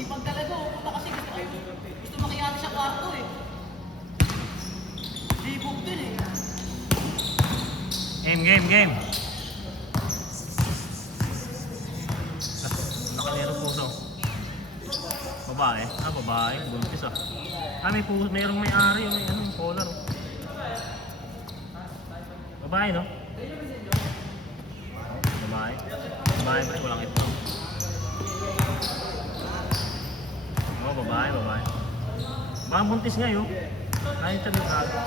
Sipag talaga, pupunta kasi gusto makiyati sa kwarto eh. Libog din eh. Game. Nakalero puso. Babae. Babae. Buntis ah. May puso. Mayroong may-ari. May anong collar. Babae, no? Babae. Babae pa rin. Walang ito. Babae. Baka buntis nga yun. Ayun siya ng araw.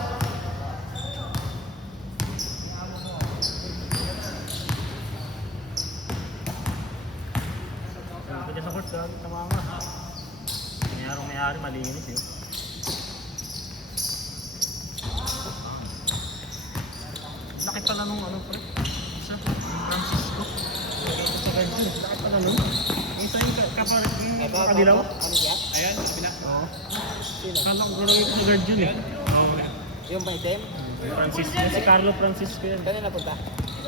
Sa court, tama nga. May-ari, malinis yun. Laki pala nung ano pre. Isa, Francisco. Sa ganyan, laki pala nung. Isa yung kadilaw. Ano siya? Ayan, sabi na. Oo. Sino? Kala ko gano'n yung guard yun eh. Oo. Yung ba item? Francisco, si Carlo Francisco yan. Kaya napunta?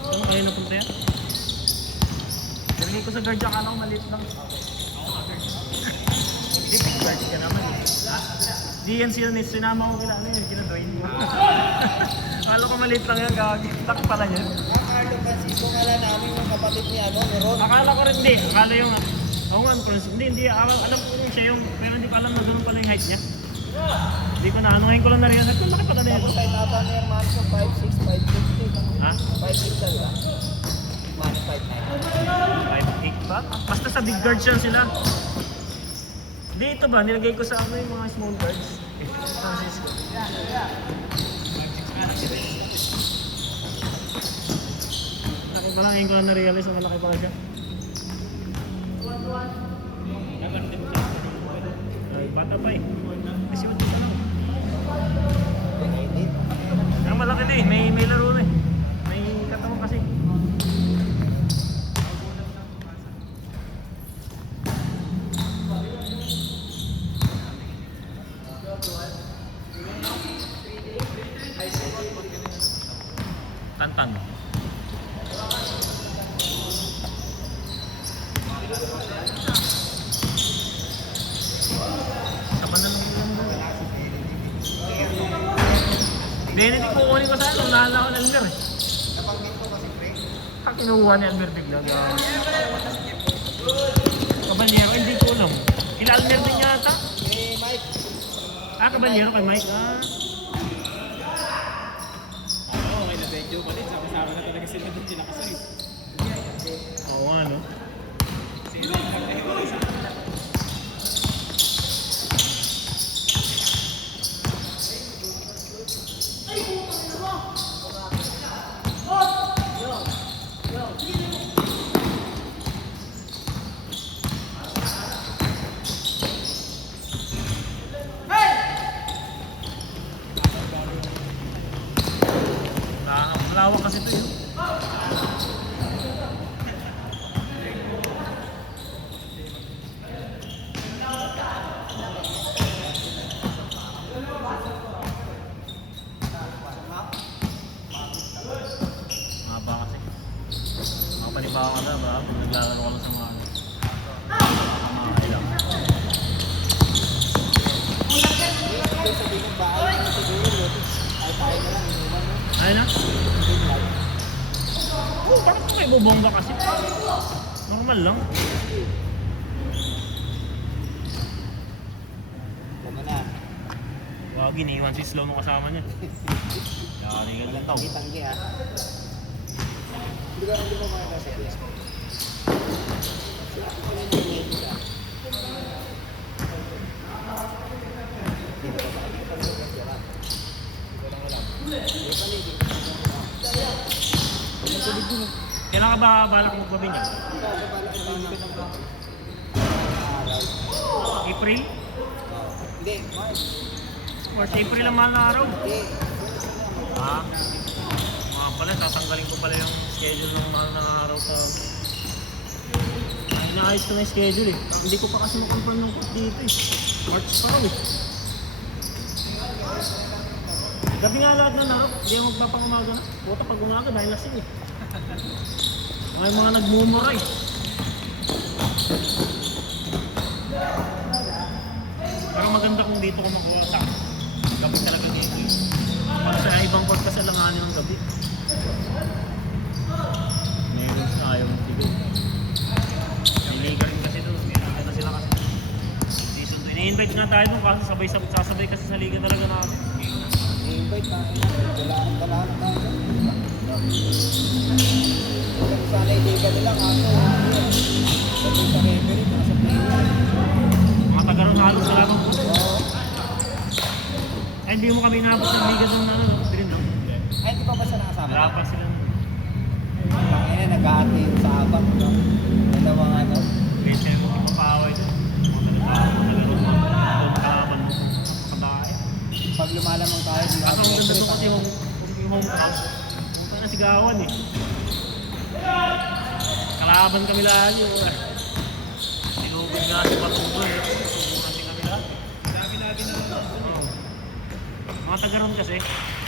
Ano kayo napunta yan? Nalagay ko sa guard, akala ko maliit lang. Hindi, guard ka naman eh. Ha? Di yan sinama ko kila ano yun, kina Dwayne mo. Akala ko maliit lang yan, gagi. Tak pala yan. Carlo Francisco, kala namin yung kapatid ni ano, ni Ron. Akala ko rin, hindi. Akala yung, ako nga, hindi, alam ko rin siya yung, pero hindi pa alam na ganun pala yung height niya. Hindi ko na, ano ngayon ko lang na-realize, kung laki pala na yun. Tapos tayo nata ni Hermanso, 5'6", 5'50". Ha? 5'6" ka diba? Mano 5'9". 5'8 ba? Basta sa big guards yan sila. Dito ba, nilagay ko sa ano yung mga small guards. Francisco. Laki pala, ngayon ko lang na-realize, ang malaki pala siya. Ay, bata pa eh. 18 pa lang. Ang malaki din, may laro na eh. May katawan kasi. Tantan. Saban na lang yung Benedict kukunin ko sana, unahan ako ng Almer eh. Nabanggit ko kasi pre. Kinuha ni Almer bigla. Kabanyero, hindi ko alam. Kila Almer din yata. Eh, Mike. Kabanyero kay Mike. Oo, okay na medyo malit. Sama-sama na talaga sila doon, kinakasal. Oo nga no. Sila yung nagkahiwalay sa kanila. Malawak kasi ito yun. Maba kasi. Makapanibawa ka na ba? Kung naglalaro ka lang sa mga ilang. Ito sabihin ng bahay na siguro. Ay, tayo na lang. Inuman mo. Ay na? Oh, bakit may bubongga kasi? Normal lang. Tama na. Wag, iniwan si Slow nung kasama niya. Kaya lang tao. Tanggi-tanggi ha. Hindi ko makakasya. Kailan ka ba balak magpabinya? April? Hindi, March. March, April ang mahal na araw. Hindi. Ha? Mga pala, tatanggalin ko pala yung schedule ng mahal na araw sa... Ay, inaayos ko na yung schedule eh. Hindi ko pa kasi makonfirm ng court dito eh. March pa raw eh. Gabi nga lahat na narap, hindi ako magpapakamaga na. Puta pag umaga dahil lasing eh. Mga nagmumura eh. dito ko makuha sa gabi talaga dito eh. Pag sa ibang court kasi alanganin ng gabi. Meron na ayaw ng tigil. Illegal rin kasi doon. Meron na sila kasi. Season 2. Ini-invite nga tayo doon kasi sasabay kasi sa liga talaga natin. I-invite tayo. Wala na tayo. Kung sana iliga nila kaso sabi sa referee kung sa player. Mga taga-ron halos wala nang puso. Oo. Ay, hindi mo kami inabot ng liga doon na ano, Green no? Ay, di pa ba siya nakasama? Wala pa sila. Tangina, nag-aati yung sabat. No? Dalawang ano. Kasi mo ipapaaway doon. Mga taga-ron makalaban mo. Kabahay. Pag lumalamang tayo, di Kaso ang ganda doon kasi yung yung home crowd. Punta na sigawan eh. Kalaban kami lagi. Sinugod nga si Patubo eh. Susubukan din kami lahat. Lagi na lang. Mga taga-ron kasi.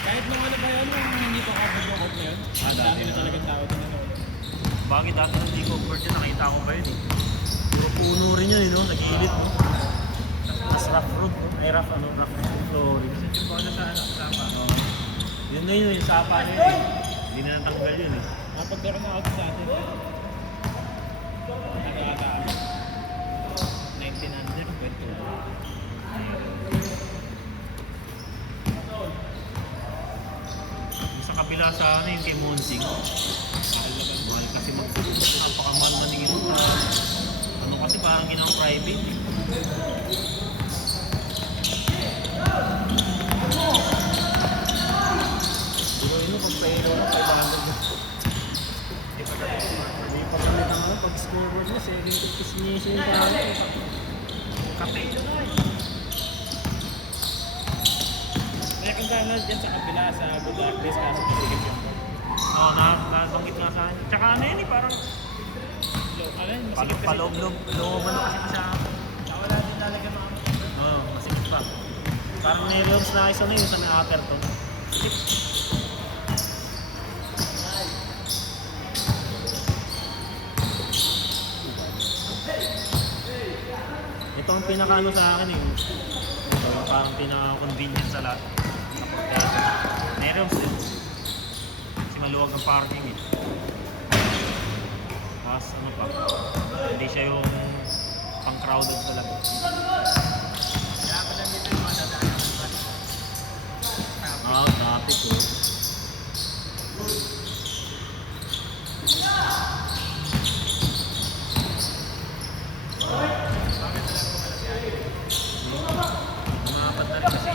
Kahit nung ano ba yun, nung hindi pa kabog yung court na yun. Dami na talagang tao din ano. Bakit dati nang di covered yun, nakita ko pa yun eh. Puro puno rin yun eh, no? Nag-iilit mo. Mas rough road, no? Ay rough flooring. Kasi yung bola sa ano, kasama. Yun na yun, yung sapa na yun eh. Hindi na natanggal yun eh. Mapagkaroon na ako sa atin. Nag-aata ako. 1900, kwento. Yung sa kabila sa ano, yung kay Monsing. Mahal kasi napakamahal maningin. Ano kasi parang ginawang private eh. Pero yun, kung pahilo na, 500. Hindi pa kami ng ano, pag scoreboard mo, 70 pisnisyo yung parang kape. Kaya kung saan dyan sa kabila, sa Budak Place, kaso masigit yung court. Oo, nabanggit nga sa akin. Tsaka ano yun eh, parang Ano yun, masigit kasi. palooban na kasi siya. Wala din talaga mga Oo, masikip pa. Parang nirehobs na isa na yun sa may Atherton. Sikip. Ito ang pinaka-ano sa akin eh. Ito yung parang pinaka-convenient sa lahat. Sa Porteado. Nirehobs din. Kasi maluwag ang parking eh. Tapos ano pa, hindi siya yung pang-crowded talaga. Kaya pa lang dito yung mga dadaanan ng bus. Traffic oh. Umabot na rin kasi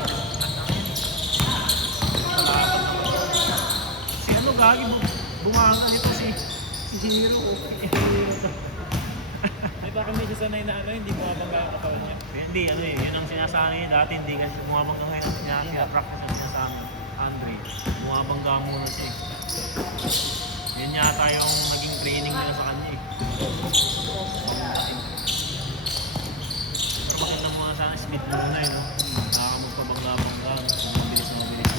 si ano gagi bunganga nito si Hero. Hero to. Ay baka medyo sanay na ano, hindi mo mabangga ang katawan niya. Hindi, ano eh, yun ang sinasabi niya dati, hindi kasi bumabangga ngayon ang practice ang sinasabi ni Andre. Bumabangga muna siya eh. Yun yata yung naging training nila sa kanya eh. Pero bakit lang mga sana speed muna eh, no? Nakakamagpabangga-bangga, mabilis na mabilis.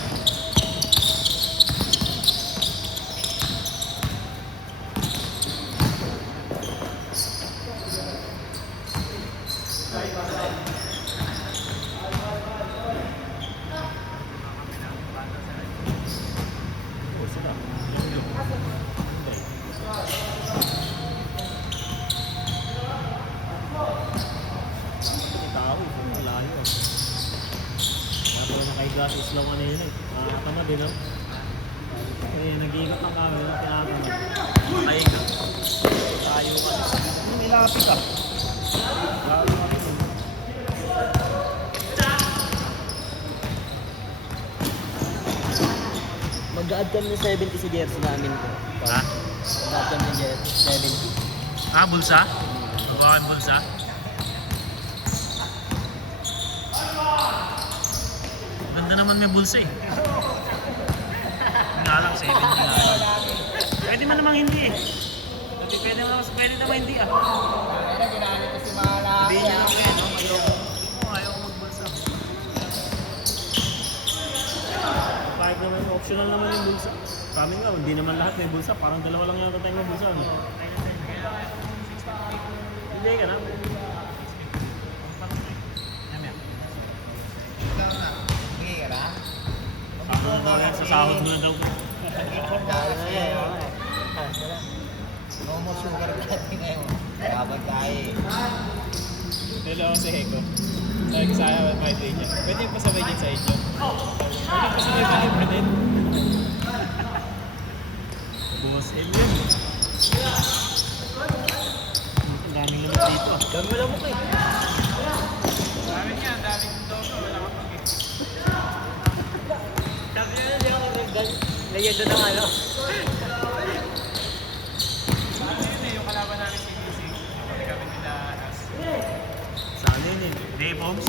Oh, sila. Yung. Tao eh, kung malayo eh. Kaya pala nakahiga sa Islam kanina eh. Nakakatama din oh. Eh, nag-iigot ang kami, tinatamad. Nakahiga. Tayo ka. Nilapit ah. Lalo ka rin. Mag-add kami ng 70 si jersey namin ko. Ha? Mag-add kami ng 70. Ah, bulsa? Bakit bulsa? Ganda naman may bulsa eh. Nga lang, 70 nga lang. Pwede man namang hindi eh. Pwede naman hindi ah. Kaya ginamit ko si Mala. Hindi niya lang kaya, no? Ayaw ko magbulsa. Kahit naman, optional naman yung bulsa. Kami nga, hindi naman lahat may bulsa. Parang dalawa lang yung tayo may bulsa. Ano? Hindi ka na. sahod mo na daw. Dahil siya eh. No more sugar daddy ngayon. Dapat tayo eh. Nilo ako si Heko. Sabi ko sa akin, my day niya. Pwede yung pasabay din sa inyo. Pwede yung pasabay ka libre din. Boss M yun. Ang daming lamok dito. Dami lang mo ko eh. Sabi niya, ang daming dogo. Wala ka pag Sabi na hindi ako leyendo ng ano. Ayun eh, yung kalaban namin si DC. Kami kami nila Aras. Saan yun eh? Day bombs?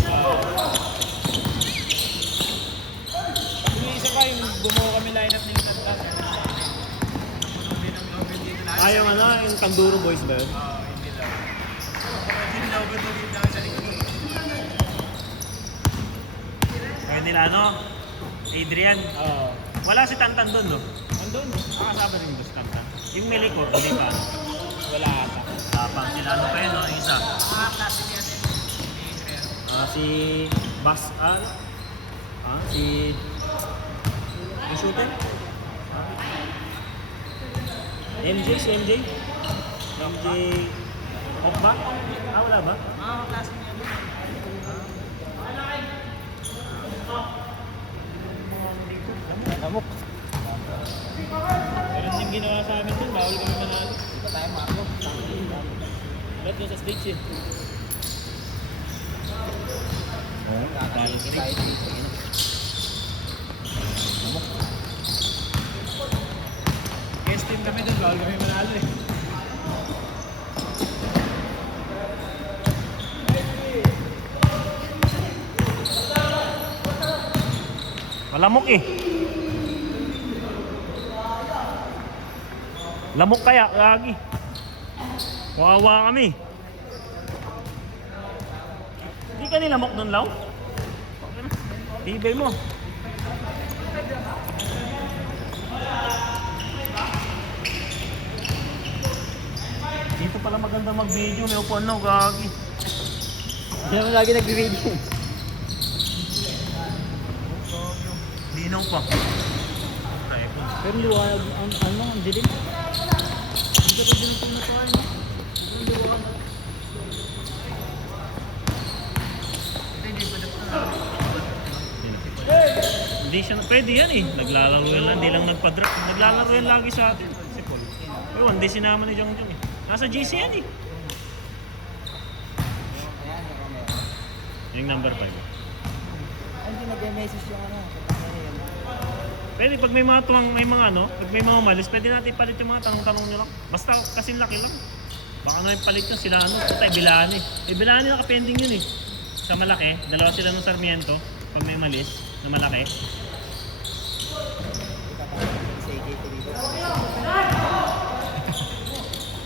Yung isa pa, yung bumuo kami lineup nila Tantan. Napuno din ang logo dito na. Ah, yung ano, yung Kanduro Boys ba yun? Oo, hindi lang. Yung logo dito lang sa likod. Kaya nila ano? Adrian. Oo. Wala si Tantan doon, no? Andun. Nakasama rin ba si Tantan? Yung may likod, hindi pa. Wala ata. Tapang sila ano pa yun, no? Yung isa. Klase niya din. Si Bas, si... Yung shooter? MJ, si MJ? MJ... Off ba? Ah, wala ba? Mga klase niya. Amok. Meron din ginawa sa amin dun. Bawal kami manalo. Hindi pa tayo maklog. Lahat doon sa stage eh. Kakainin tayo dito. Amok. Guest team kami dun. Bawal kami manalo eh. Malamok eh. Lamok kaya, lagi. Wawa kami. Hindi ka nilamok doon, Law? Tibay mo. Dito pala maganda mag-video. May upuan na, gagi. Hindi naman lagi nag-video. Linaw pa. Pero liwanag, ang dilim. Hindi ko dilim kung natuan. Hindi siya, pwede yan eh. Naglalaro yan lang, hindi lang nagpa-drop. Naglalaro yan lagi sa atin. Si Paul. Pero hindi sinama ni Jong Jong eh. Nasa GC yan eh. Yung number 5. Hindi nag-message yung ano. Pwede pag may mga tuwang, may mga ano, pag may mga umalis, pwede natin palit yung mga tanong-tanong nyo lang. Basta kasing laki lang. Baka nga yung palit yun sila ano, patay Bilani. Eh Bilani nakapending yun eh. Sa malaki, dalawa sila ng Sarmiento pag may umalis na malaki.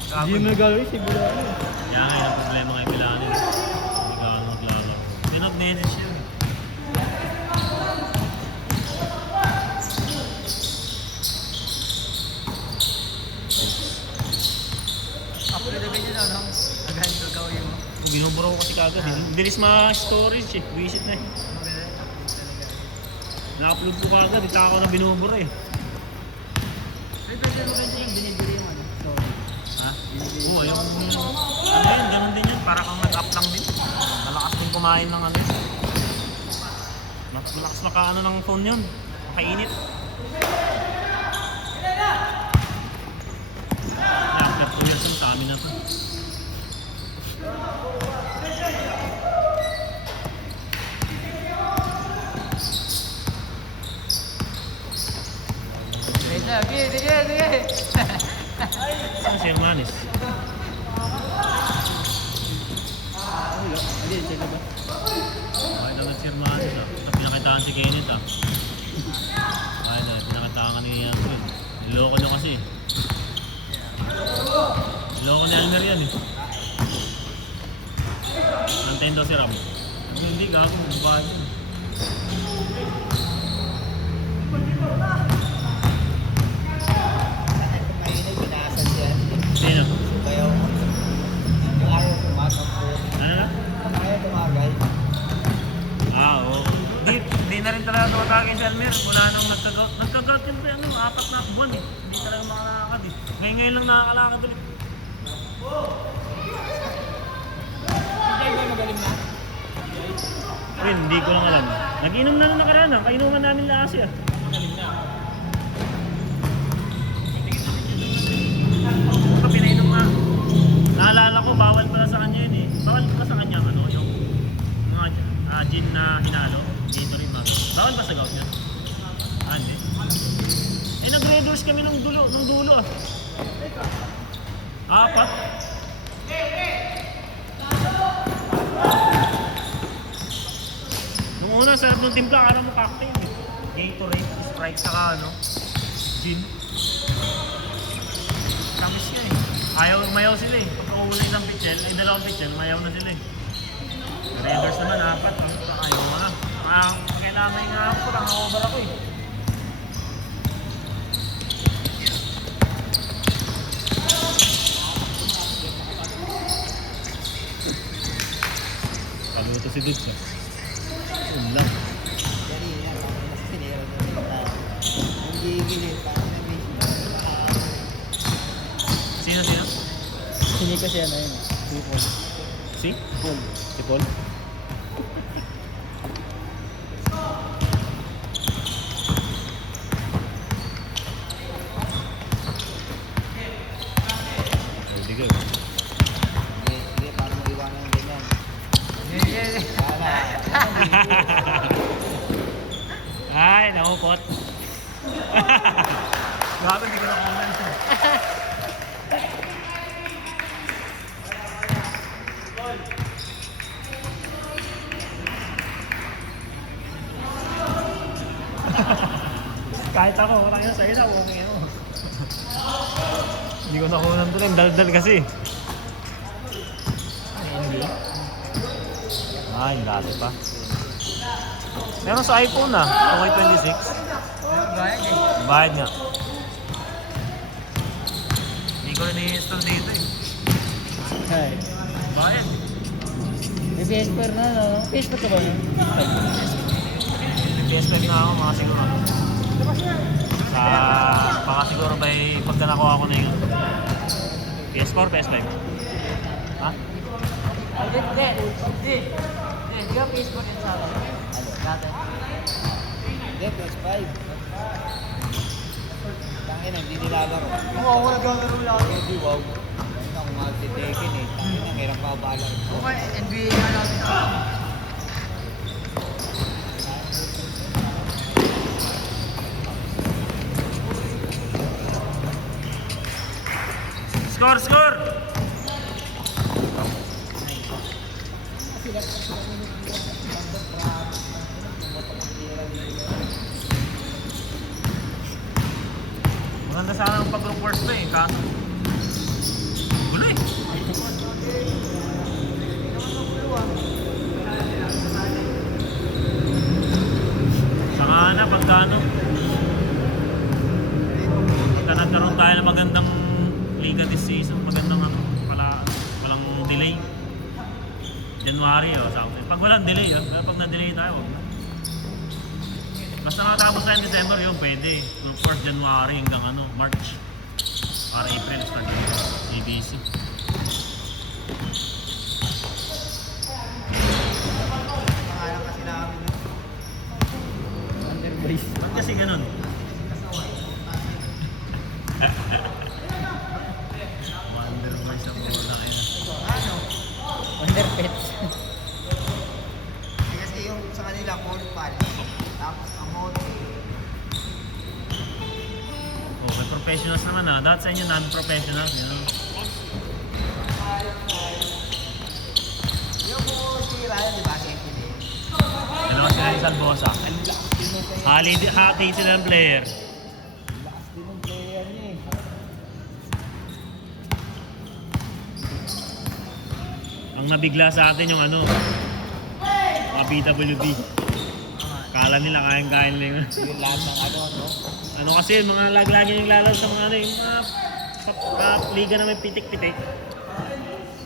Hindi mo nagawin si Bilani. Kaya nga yung problema kay Bilani. Hindi ka ano maglalaro. Pinag-message yun. Ako na naman yun ano. Agad ko gawin mo. Kung binuburo ko kasi kagad eh. Bilis ma-storage eh. Visit na eh. Na-upload ko kagad. Ita ako na binuburo eh. Pwede mo ganyan yung binibili yung ano. Sorry. Ha? Oo, yung... Ano yun? Ganun din yun. Para kang nag-up lang din. Malakas din kumain ng ano. Malakas makaano ng phone yun. Makainit. After 2 years yung kami na to. Sige. Saan si Hermanes? Hindi, sila ba? Bakit naman si Hermanes ah? Ito pinakitaan si Kenneth ah. Bakit na, pinakitaan ka ni Yanko. Niloko na kasi. Niloko ni Almer yan eh. Nantayin daw si Ram. Hindi, gago, bubahan yun. Mainay, binasad siya. Sino? Kaya yung ayaw tumatang po. Ano na? Ayaw tumagal. Ah, oo. Di na rin talaga tumatake si Almer. Wala nang nagkaground Ngayon lang nakakalakad ulit. Jay ba magaling na? Ayun, hindi ko lang alam. Nag-inom na nung nakaraan ah. Kainuman namin lakas ah. Magaling na. Baka pinainom nga. Naalala ko, bawal pala sa kanya yun eh. Bawal pala sa kanya ano, yung mga gin na hinalo. Dito rin mga. Bawal ba sa gout niya? Hindi. Eh nag-red horse kami nung dulo ah. 4. Nung una, sarap ng timpla, kala mo cocktail eh. Gatorade, Sprite, saka ano, gin. Tamis niya eh. Mayaw sila eh. Pagka uula isang pitchel, ay dalawang pitchel, mayaw na sila eh. Red horse naman, 4. Ayaw mo na. Kailangan nga ako, over ako eh. Paluto si Dudes ah. Yun lang. Dali yan. Mas sinira na rin na. Ang gigilid. Parang na Sino? Sinika siya na yun. Si Paul. Si? Paul. Si Paul? Pwede ka. Hindi, parang iwanan ng ganyan. Para. Ay, naupot. Grabe, hindi ko nakunan siya. Kahit ako, wala yun sa'yo na, okay mo. Hindi ko nakunan doon, daldal kasi. Ah, yung dati pa. Meron sa iPhone na, okay 26. Bayad eh. Bayad nga. Hindi ko rin i-install dito eh. Hi. Bayad. May PS4 na, no? PS4 ka ba yun? PS5 na ako, mga siguro. Baka siguro pagka nakuha ko na yung PS4, PS5. Ha? Hindi ka PS4 yun sa akin. Ano? Dati. Hindi, PS5. Tangin na, hindi nilalaro. Oo, ako naglalaro lang. Hindi, wow. Hindi ako mag-titekin eh. Tangin na, hirap pa balaro. Okay, NBA na lang. Score! Maganda sana ang pag-group works pa eh, kaso gulo eh. Saka na, pagka nagkaroon tayo ng magandang liga this season, magandang walang delay. January o something. Pag walang delay yun, pero pag na-delay tayo, wag na. Basta matapos tayo December yun, pwede. From 1st January hanggang March. Para April start ABC. Pangalan kasi namin yun. Underboys. Ba't kasi ganun? Wonder Boys ang mga laki na. Ano? Underpets. Kasi yung sa kanila, Corpal. Tapos ang hotel. Oh, may professionals naman ah. Dahil sa inyo non-professionals, Yung po si Ryan, di ba? Safety din. Dalawa sila yung Salbosa. Hati sila ng player. Lakas din ng player niya eh. Ang nabigla sa atin yung mga BWB. Kala nila kayang-kaya nila yun. Yung lahat ng no? Ano kasi, mga lagi yung lalaro sa mga yung mga liga na may pitik-pitik.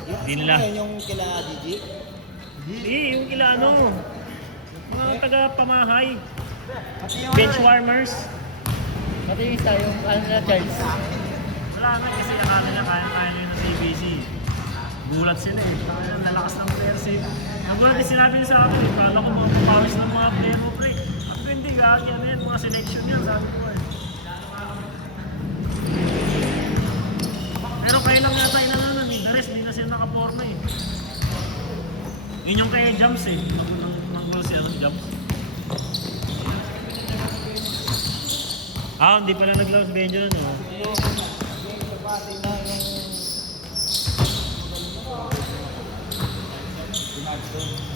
Hindi nila. Yung kila Gigi? Hindi, yung kila mga taga-pamahay. Pati yung Bench warmers. Pati yung isa, yung na Charles. Wala na kasi akala niya kaya nyo ng ABC. Gulat sila eh. Ang lalakas ng players eh. Nagulat din sinabi niya sa akin eh. Kala ko mapapawis ng mga player mo pre. Sabi ko hindi gagi yan eh. Mga selection yan sabi ko eh. Pero kayo lang yata inananan eh. The rest, hindi na sila nakaporma eh. Yun yung kaya jumps eh. Nang-goal siya ng jumps. Hindi pala nag-louse Benjo no?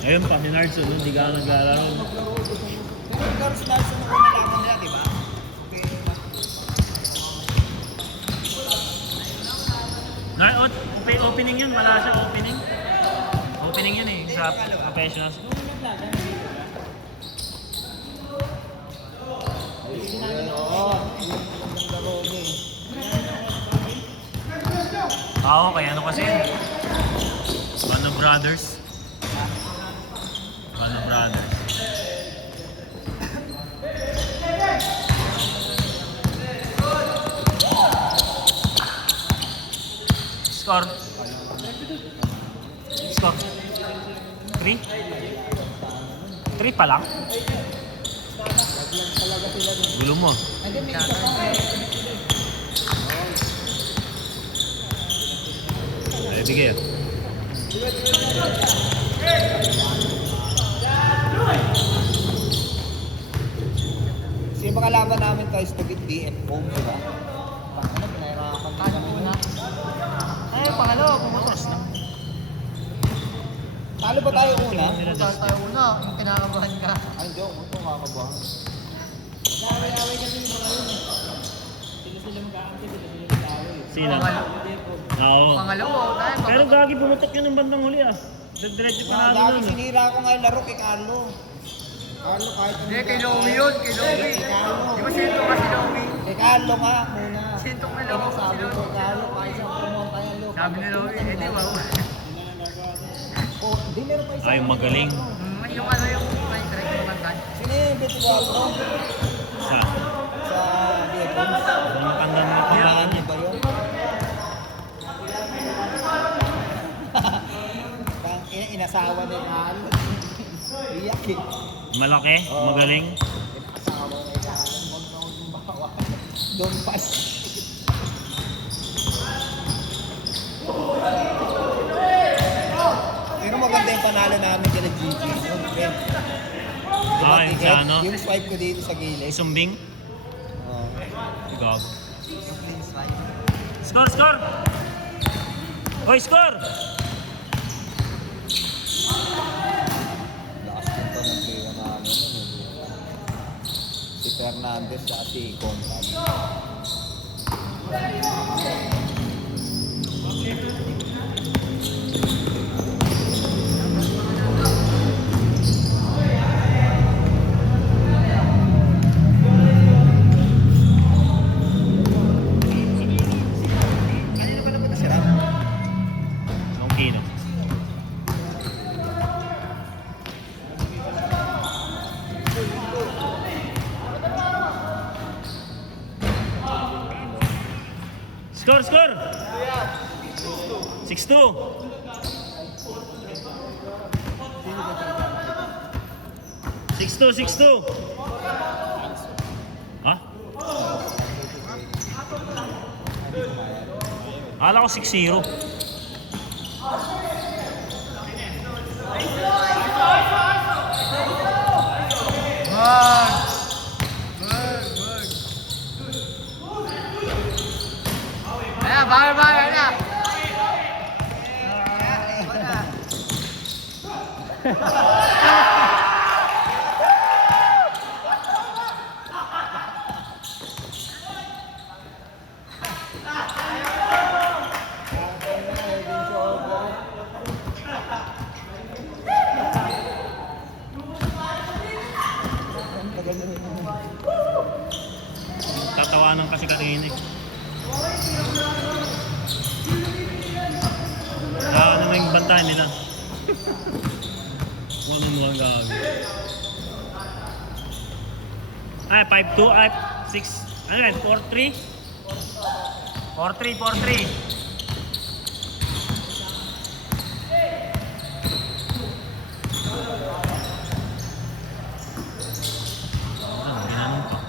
Ayun pa, si Nardson, hindi ka naglalaro. Pero si Larson ang unalaman nila, di ba? Opening yun, wala siya opening. Opening yun eh, sa professionals. Kaya ano kasi? Bano Brothers. Bano Brothers. Score. Score. 3? 3 pa lang? Gulo mo. Ay, bigay yan. Kasi yung mga laban namin guys, naging BF home, di ba? Ano, pinahirapan tayo muna. Ay, pangalawa, pumutos na. Talo ba tayo una? Pumutos tayo una, yung kinakabahan ka. Ay, hindi ako. Ito makakabahan. Sino? Oo. Pangalawa, tayo. Pero gagi pumutok yun ng bandang huli ah. Diretso pa na Lagi doon. sinira ko nga yung laro kay Carlo. Carlo kahit ano. Hindi, kay Lomi yun, kay Lomi. Kay Carlo. Di ba sinto ka si Lomi? Kay Carlo nga muna. Sintok na Ito Lomi. sabi ko kay Carlo, kahit siyang pumunta yan, Lo. Sabi ni Lomi, eh di ba? Oh, di meron pa isa. Ay, magaling. Yung ano yung strike mo kantan. Sino yung Betigualdo? Sa. Sa Vietnam. Ang kanda na Kailangan natin. niya ba yun? Inasawa ni Carlo. Iyak eh. Malaki, magaling. Inasawa ni Carlo. Magbawa. Doon pa. Pero maganda yung panalo namin kila Gigi. Yung sa ano? Yung swipe ko dito sa gilid. Sumbing. Oh. Gag. Score, score! Hoy, score! Lakas din to ng player namin. Si Fernandez at si Conrad. Kanina ba naman nasira? Longkino. Score, score! 6-2. 6-2, 6-2. Ha? Akala ko 6-0. Ayan, bakal na. Tatawanan kasi kanina eh. Ano na yung bantay nila? Ano mukhang gagi. Ay, 5-2, ay 6, ano yan, 4-3? 4-3, 4-3. Ginanong pa.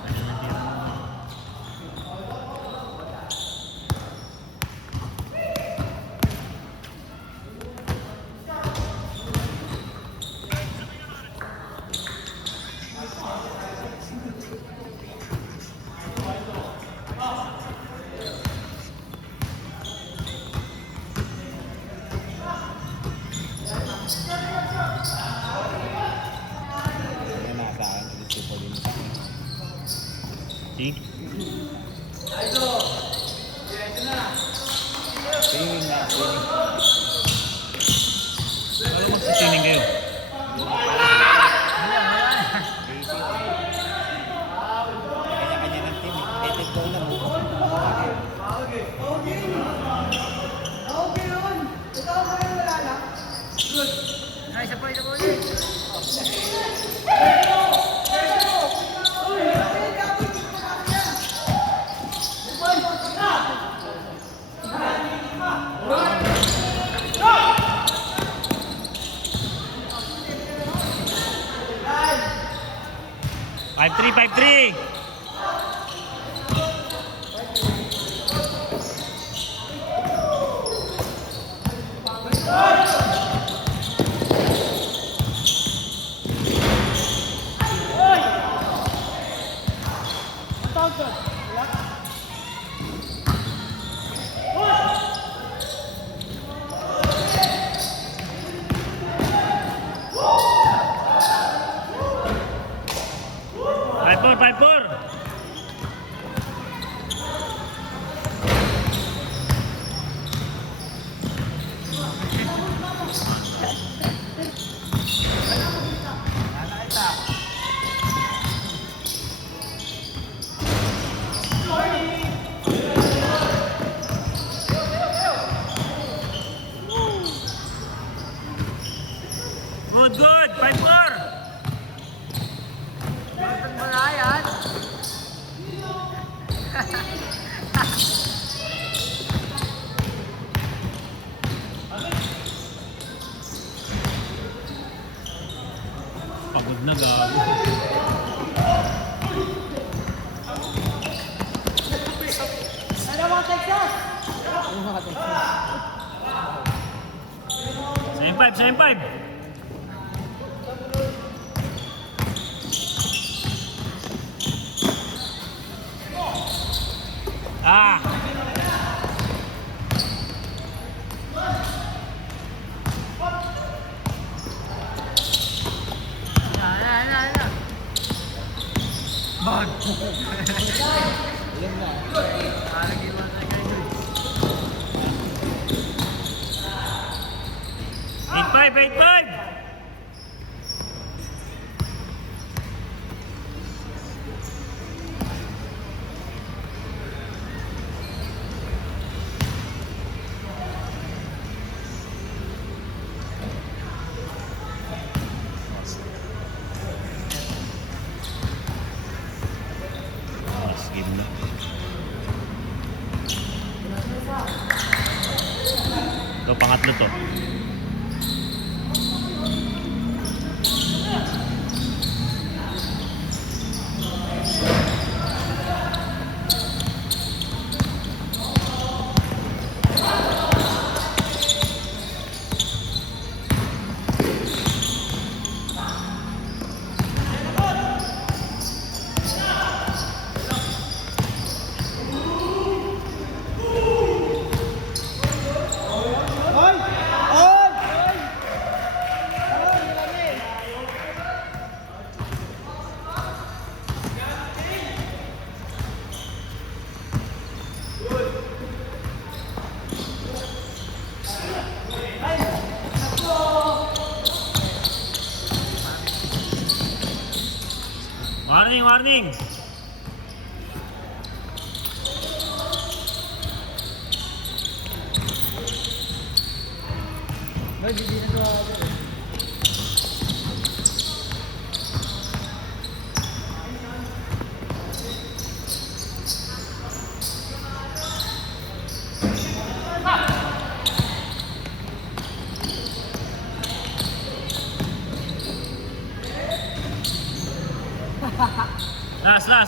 Yan na sa akin. Gusto ko din sa akin. See? Swimming na. Swimming. Ano magsisining kayo? Kanya-kanya ng team. Edit ko lang. Isa pa ulit. Five three, 5-3. Five four, 5-4. Good, good. 5-4. Pagod na gago. Same five. Ah. Ayan na. 8-5. Game na. Ito, pangatlo to. Warning! Last. Last.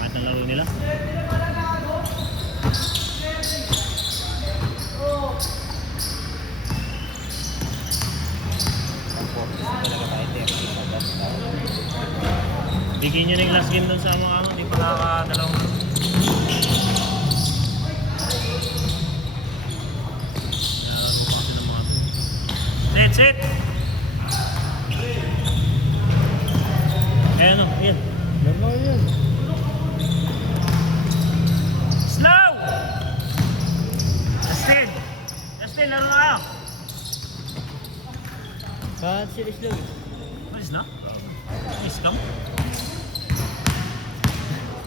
Pangat ang laro nila. Talaga tayo, 30. Bigyan nyo na yung last game doon sa mga hindi pa nakakadalawang laro. Kailangan mo kasi ng mga... Sit! Ayan o, ayan. Laro yun. Slow! Justin, laro na kayo. Saan sila slow? Malis na? May scam?